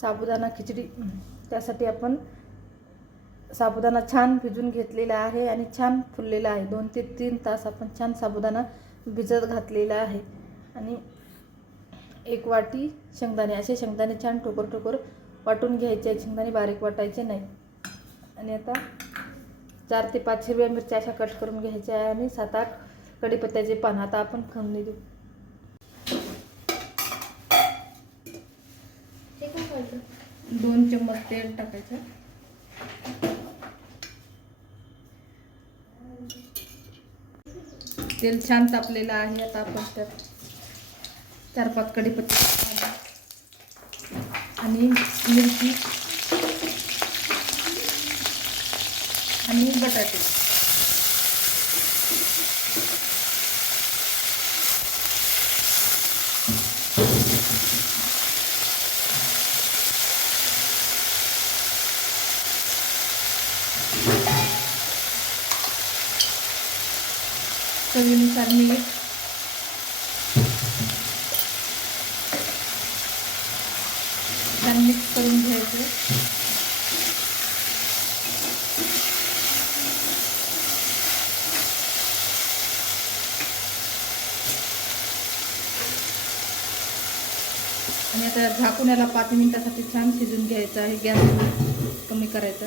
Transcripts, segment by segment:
साबुदाणा खिचडी. त्यासाठी आपण साबुदाणा छान भिजून घेतलेला आहे आणि छान फुललेला आहे. 2 ते 3 तास आपण छान साबुदाणा भिजत घातलेला आहे. आणि 1 वाटी शेंगदाणे, असे शेंगदाणे छान ठोकर ठोकर वाटून घ्यायचे. शेंगदाणे बारीक वाटायचे नाही. आणि आता 4 ते 5 हिरव्या मिरच्या अशा कट करून घ्यायच्या आहे आणि 7-8 कढीपत्त्याचे पान. आता आपण फोडणी देऊ. 2 चम्मच तेल टाकायचं. तेल छान तापलेलं आहे. आता आपण त्यात 4-5 कढीपत्ते आणि मिरची आणि बटाटे. चवीनुसार मीठ, छान मिक्स करून घ्यायचं. आणि आता झाकून याला 5 मिनिटासाठी छान शिजून घ्यायचं आहे. गॅस कमी करायचा.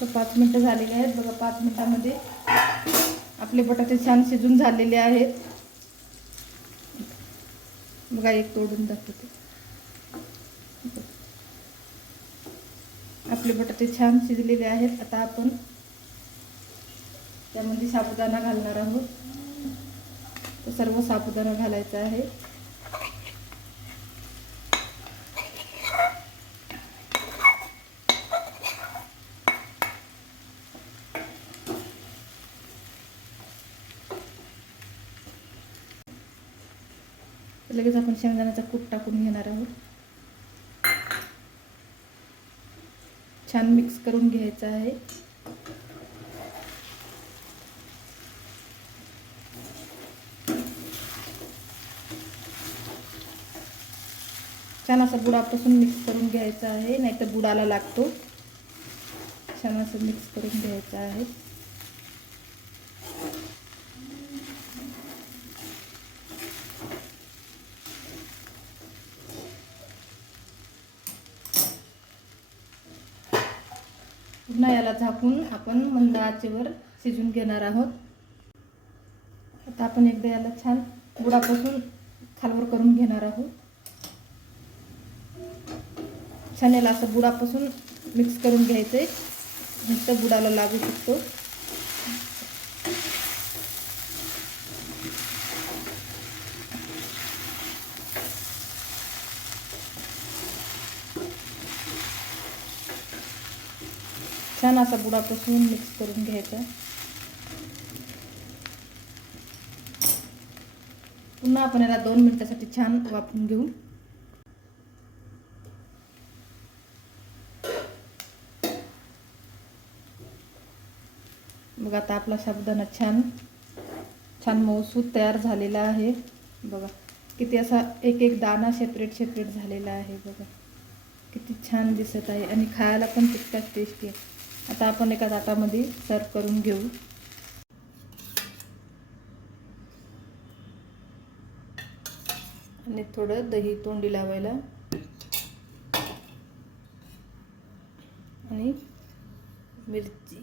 तर 5 मिनिटं झालेली आहेत बघा. 5 मिनिटामध्ये आपले बटाटे छान शिजून झालेले आहेत बघा. एक तोडून दाखवते. आपले बटाटे छान शिजलेले आहेत. आता आपण त्यामध्ये साबुदाणा घालणार आहोत. तर सर्व साबुदाणा घालायचा आहे. लगेच आपण शेंगदाण्याचा कूट टाकून घेणार आहोत. छान मिक्स करून घ्यायचं आहे. छान असं बुडापासून मिक्स करून घ्यायचं आहे, नाहीतर बुडाला लागतो. छान असं मिक्स करून घ्यायचं आहे. पुन्हा याला झाकून आपण मंद आचेवर शिजून घेणार आहोत. आता आपण एकदा याला छान बुडापासून खालवर करून घेणार आहोत. छान याला असं बुडापासून मिक्स करून घ्यायचंय. नुसतं बुडाला लागू शकतो. छान असा बुडापासून मिक्स करून घ्यायचा. पुन्हा आपण याला 2 मिनिटासाठी छान वाफवून घेऊ. बघा आता आपला साबुदाणा छान मऊसूत तयार झालेला आहे. बघा किती असा एक एक दाणा सेपरेट झालेला आहे. बघा किती छान दिसत आहे आणि खायला पण तितकाच टेस्टी आहे. आता आपण एका ताटामध्ये सर्व करून घेऊ. आणि थोडं दही तोंडी लावायला आणि मिरची.